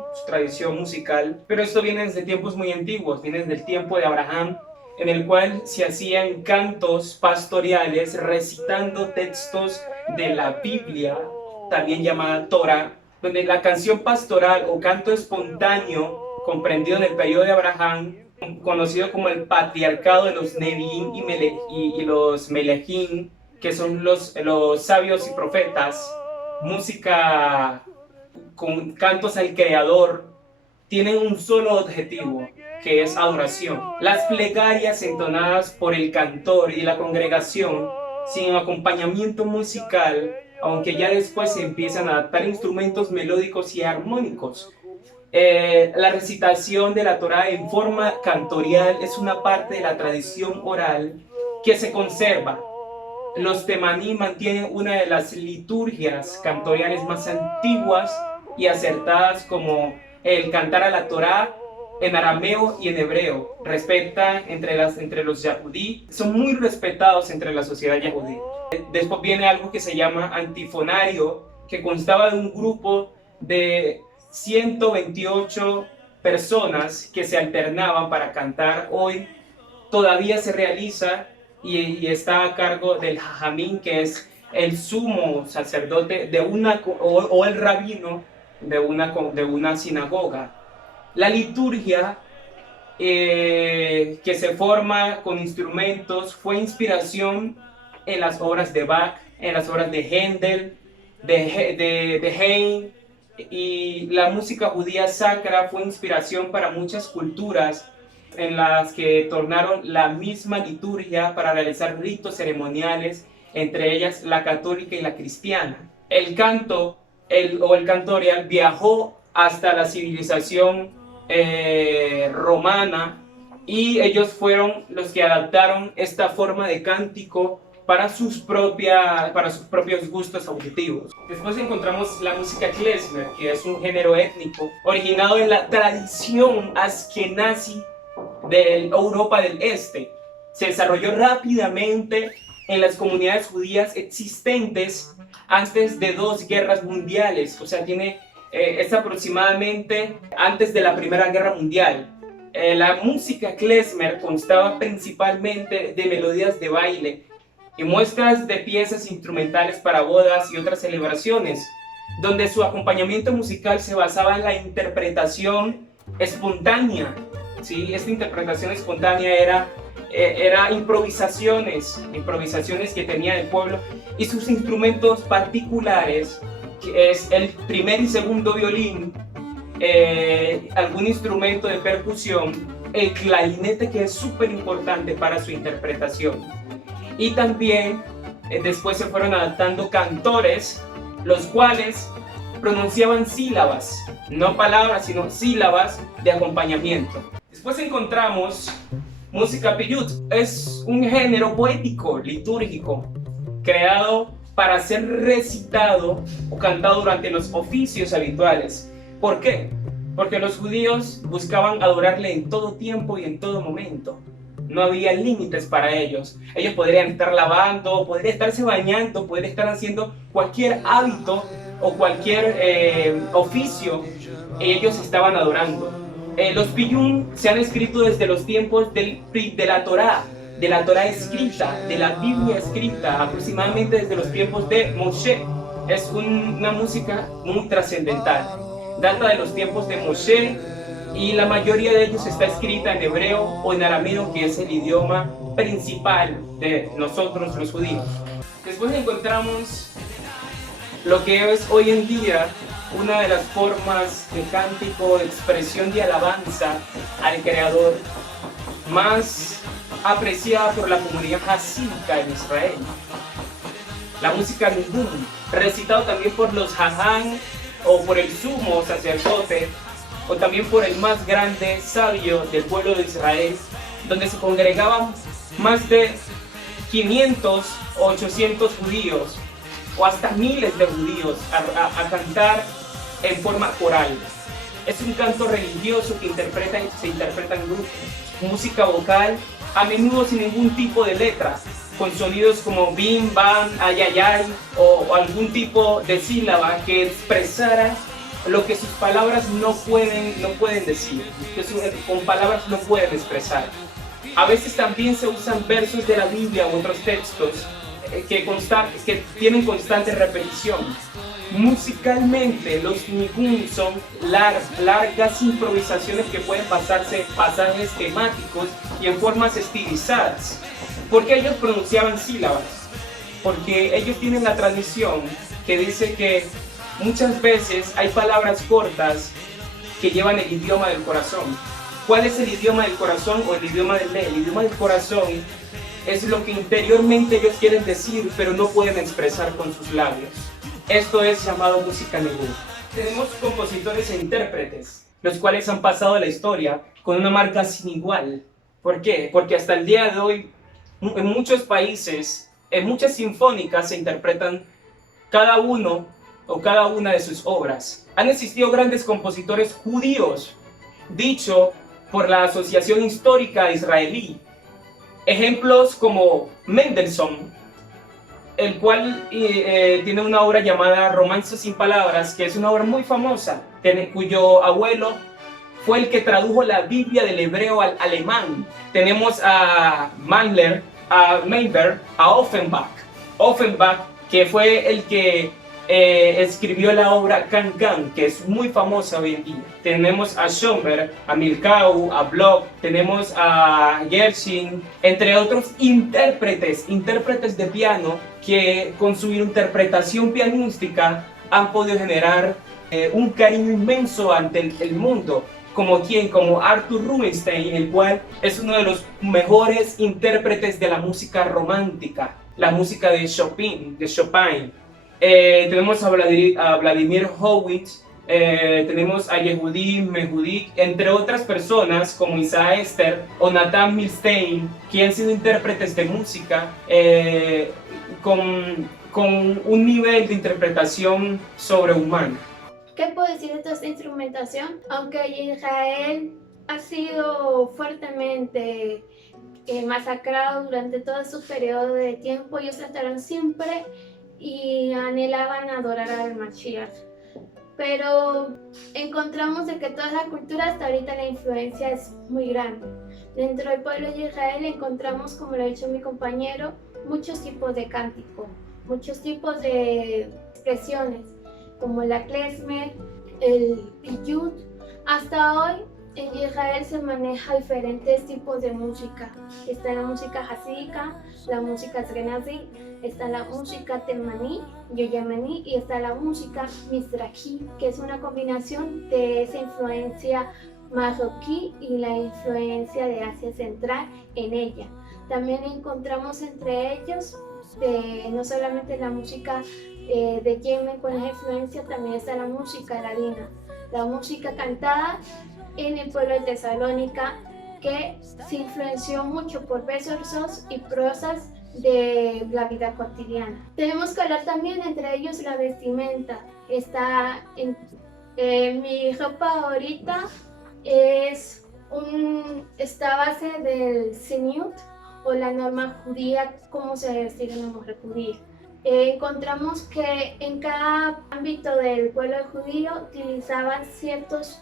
musical. Pero esto viene desde tiempos muy antiguos, viene desde el tiempo de Abraham, en el cual se hacían cantos pastoriales recitando textos de la Biblia, también llamada Torah, donde la canción pastoral o canto espontáneo, comprendido en el periodo de Abraham, conocido como el patriarcado de los Nevi'im y los Melejim, que son los sabios y profetas, música con cantos al Creador, tienen un solo objetivo, que es adoración. Las plegarias entonadas por el cantor y la congregación, sin acompañamiento musical, aunque ya después se empiezan a adaptar instrumentos melódicos y armónicos. La recitación de la Torá en forma cantorial es una parte de la tradición oral que se conserva. Los temaní mantienen una de las liturgias cantoriales más antiguas y acertadas, como el cantar a la Torá en arameo y en hebreo. Respetan entre los yahudí, son muy respetados entre la sociedad yahudí. Después viene algo que se llama antifonario, que constaba de un grupo de 128 personas que se alternaban para cantar. Hoy todavía se realiza y está a cargo del jajamín, que es el sumo sacerdote de o el rabino de una sinagoga. La liturgia que se forma con instrumentos fue inspiración en las obras de Bach, en las obras de Händel, de Haydn, y la música judía sacra fue inspiración para muchas culturas en las que tornaron la misma liturgia para realizar ritos ceremoniales, entre ellas la católica y la cristiana. El canto el cantorial viajó hasta la civilización romana, y ellos fueron los que adaptaron esta forma de cántico para sus propios gustos auditivos. Después encontramos la música klezmer, que es un género étnico originado en la tradición askenazi de Europa del Este. Se desarrolló rápidamente en las comunidades judías existentes antes de 2 guerras mundiales, o sea, es aproximadamente antes de la Primera Guerra Mundial. La música klezmer constaba principalmente de melodías de baile y muestras de piezas instrumentales para bodas y otras celebraciones, donde su acompañamiento musical se basaba en la interpretación espontánea. ¿Sí? Esta interpretación espontánea era improvisaciones que tenía el pueblo, y sus instrumentos particulares, que es el primer y segundo violín, algún instrumento de percusión, el clarinete, que es súper importante para su interpretación. Y también después se fueron adaptando cantores, los cuales pronunciaban sílabas, no palabras, sino sílabas de acompañamiento. Después encontramos música piyut. Es un género poético, litúrgico, creado para ser recitado o cantado durante los oficios habituales. ¿Por qué? Porque los judíos buscaban adorarle en todo tiempo y en todo momento. No había límites para ellos. Ellos podrían estar lavando, podrían estarse bañando, podrían estar haciendo cualquier hábito o cualquier oficio, ellos estaban adorando. Los piyun se han escrito desde los tiempos de la Torá, de la Torá escrita, de la Biblia escrita, aproximadamente desde los tiempos de Moshe. Es una música muy trascendental. Data de los tiempos de Moshe y la mayoría de ellos está escrita en hebreo o en arameo, que es el idioma principal de nosotros los judíos. Después encontramos lo que es hoy en día una de las formas de cántico, de expresión de alabanza al Creador más apreciada por la comunidad hasídica en Israel. La música nigún, recitado también por los jaján o por el sumo sacerdote o también por el más grande sabio del pueblo de Israel, donde se congregaban más de 500 o 800 judíos o hasta miles de judíos a cantar en forma coral. Es un canto religioso que se interpreta en grupos. Música vocal, a menudo sin ningún tipo de letra, con sonidos como bim, bam, ay, ay, ay, o algún tipo de sílaba que expresara lo que sus palabras no pueden decir, que con palabras no pueden expresar. A veces también se usan versos de la Biblia u otros textos que tienen constante repetición. Musicalmente, los nigún son largas improvisaciones que pueden pasarse pasajes temáticos y en formas estilizadas. ¿Por qué ellos pronunciaban sílabas? Porque ellos tienen la tradición que dice que muchas veces hay palabras cortas que llevan el idioma del corazón. ¿Cuál es el idioma del corazón o el idioma del ley? El idioma del corazón es lo que interiormente ellos quieren decir, pero no pueden expresar con sus labios. Esto es llamado música nigún. Tenemos compositores e intérpretes, los cuales han pasado a la historia con una marca sin igual. ¿Por qué? Porque hasta el día de hoy, en muchos países, en muchas sinfónicas se interpretan cada uno o cada una de sus obras. Han existido grandes compositores judíos, dicho por la Asociación Histórica Israelí. Ejemplos como Mendelssohn, el cual tiene una obra llamada Romance sin palabras, que es una obra muy famosa, cuyo abuelo fue el que tradujo la Biblia del hebreo al alemán. Tenemos a Mahler, a Meyerbeer, a Offenbach. Offenbach, que fue el que escribió la obra Can Can, que es muy famosa hoy en día. Tenemos a Schoenberg, a Milkau, a Bloch, tenemos a Gershwin, entre otros intérpretes de piano que con su interpretación pianística han podido generar un cariño inmenso ante el mundo. Como Arthur Rubinstein, el cual es uno de los mejores intérpretes de la música romántica, la música de Chopin. Tenemos a Vladimir Horowitz, tenemos a Yehudi Menuhin, entre otras personas como Isaiah Esther o Nathan Milstein, que han sido intérpretes de música con un nivel de interpretación sobrehumano. ¿Qué puedo decir de toda esta instrumentación? Aunque Israel ha sido fuertemente masacrado durante todo su periodo de tiempo, ellos trataron siempre y anhelaban adorar al Mashiach. Pero encontramos de que toda la cultura hasta ahorita la influencia es muy grande. Dentro del pueblo de Israel encontramos, como lo ha dicho mi compañero, muchos tipos de cántico, muchos tipos de expresiones, como la klezmer, el piyut. Hasta hoy en Israel se maneja diferentes tipos de música. Está la música hasídica, la música askenazí, está la música temaní, yemení, y está la música mizrahi, que es una combinación de esa influencia marroquí y la influencia de Asia Central en ella. También encontramos entre ellos no solamente la música de Yemen con esa influencia, también está la música ladina, la música cantada en el pueblo de Tesalónica, que se influenció mucho por versos y prosas de la vida cotidiana. Tenemos que hablar también entre ellos la vestimenta. Mi ropa ahorita está a base del Seniut o la norma judía, cómo se debe vestir una mujer judía. Encontramos que en cada ámbito del pueblo judío utilizaban ciertas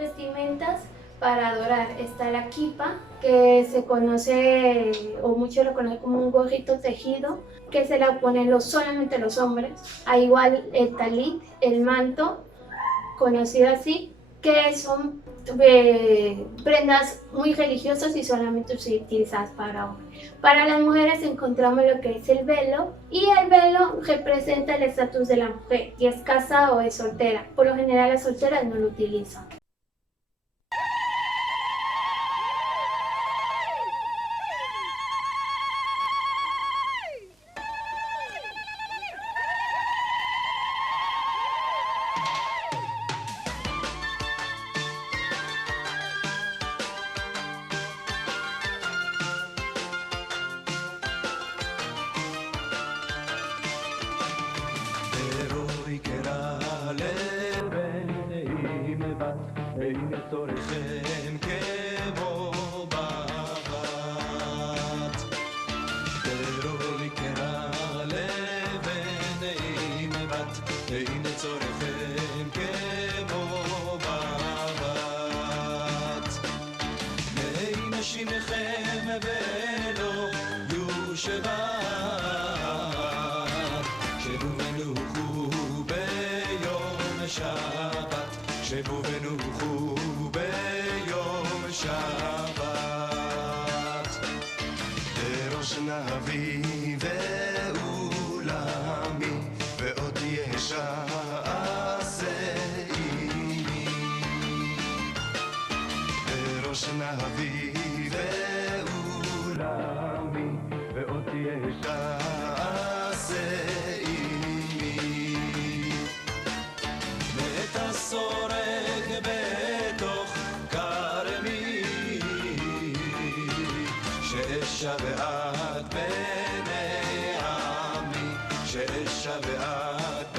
vestimentas para adorar. Está la kipa, que se conoce, o muchos lo conocen como un gorrito tejido, que se la ponen solamente los hombres. Hay igual el talit, el manto, conocido así, que son prendas muy religiosas y solamente utilizadas para hombres. Para las mujeres encontramos lo que es el velo, y el velo representa el estatus de la mujer, y es casada o es soltera. Por lo general las solteras no lo utilizan. שבו ונוחו ביום שבת בראש נביא ואולמי ועוד ישעשה עימי בראש נביא ואולמי ועוד ישעשה עימי ואת הסורג בתוך כרמי שאשה ואת בני עמי שאשה ואת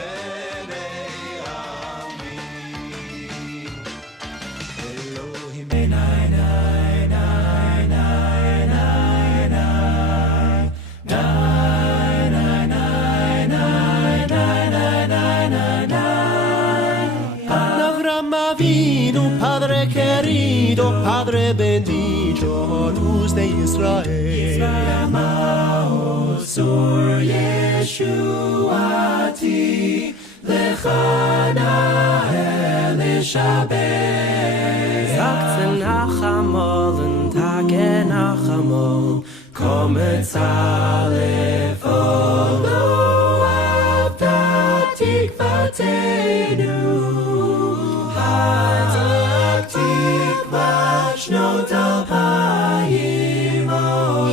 בני עמי אלוהים עיני Padre querido, Padre bendito, luz de Israel. Israel, Sur Yeshuati, Lechana el Shabbat. Zakten Achamol und Tagen Achamol, Kometz Aleph Olo Avdat Tikvatenu. שנות אלפיים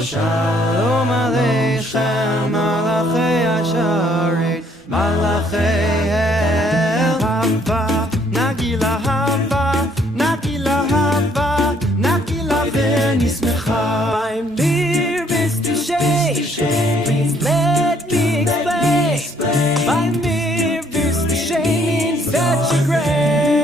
שלום עליכם מלאכי השרת מלאכי אהבה נגילה אהבה נגילה אהבה נגילה ונשמחה Mein Bier bist du schön Please let me explain Mein Bier bist du schön such a great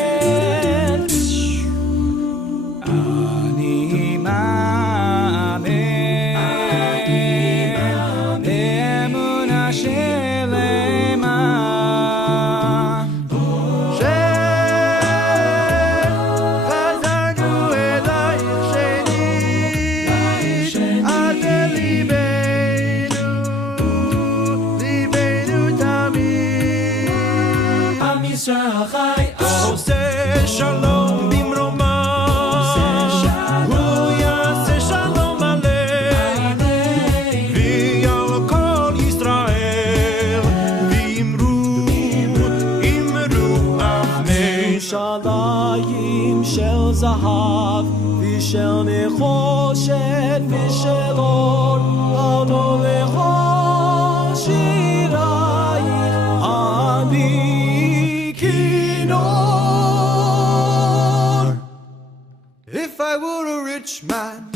זהב ושל נחושת ושל אור אנו לכל שירייך אני כינור If I were a rich man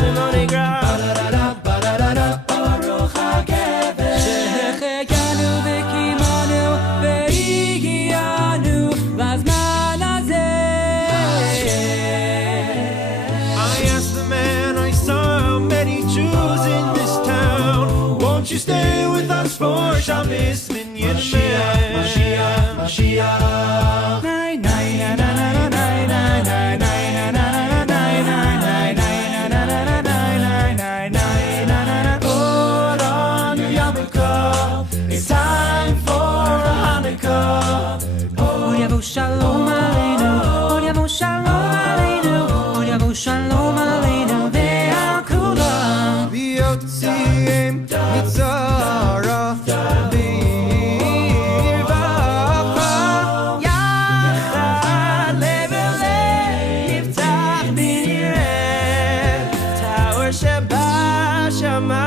Shemoni Gra, Baruch HaGever, vor Shabbos Minyan Mashiach, Mashiach, Mashiach. Nein, nein, nein, nein, nein, nein, nein, nein, nein, nein, nein, nein, nein, nein, nein, nein. Hold on, Yom Kippur. It's time for Hanukkah. Oh, Yavu Shalom Aleinu, oh, Yavu Shalom Aleinu, oh, Yavu Shalom Aleinu, ve'al kulam. V'yotziim mitzara, v'yirvacha, yachad lev el lev, yiftach b'nireh, tower שבשמיים.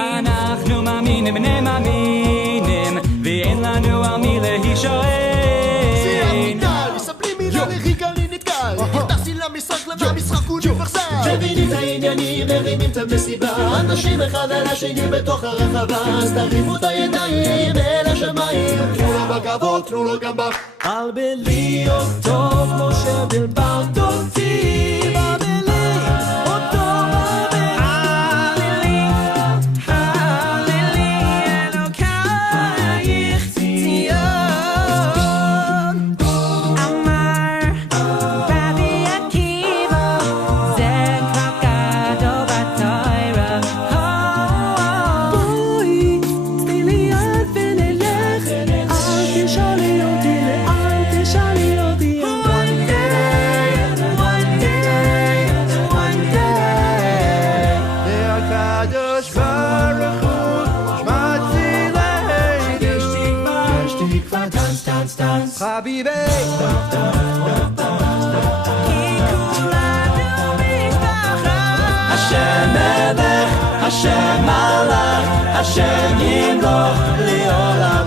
אנחנו מאמינים בני מאמינים, ואין לנו על מי להישען. זה המגדל, מספלים מילה לחיגלי נתקל. נכנסתי למשחק והמשחק אוניברסל. מבינים את העניינים, מרימים את המסיבה. אנשים אחד על השני בתוך הרחבה. אז תרימו את הידיים אל השמיים. תנו לו בכבוד, תנו לו גם בלבלי אותו משה בלבלת אותי. בלבלי אותו בלבלי. הללי אלוקייך ציון. אמר רבי עקיבא זה כבר גדול בתורה. בואי תני לי יד ונלך, אל תשאלי אותי לאן, תשאלי אותי. One day, one day, one day. והקדוש ברוך הוא מצילנו. יש תקווה, טנץ, טנץ, טנץ. חביבי. כי כולנו משפחה. השם מלך, השם מלך, השם ימלוך לעולם.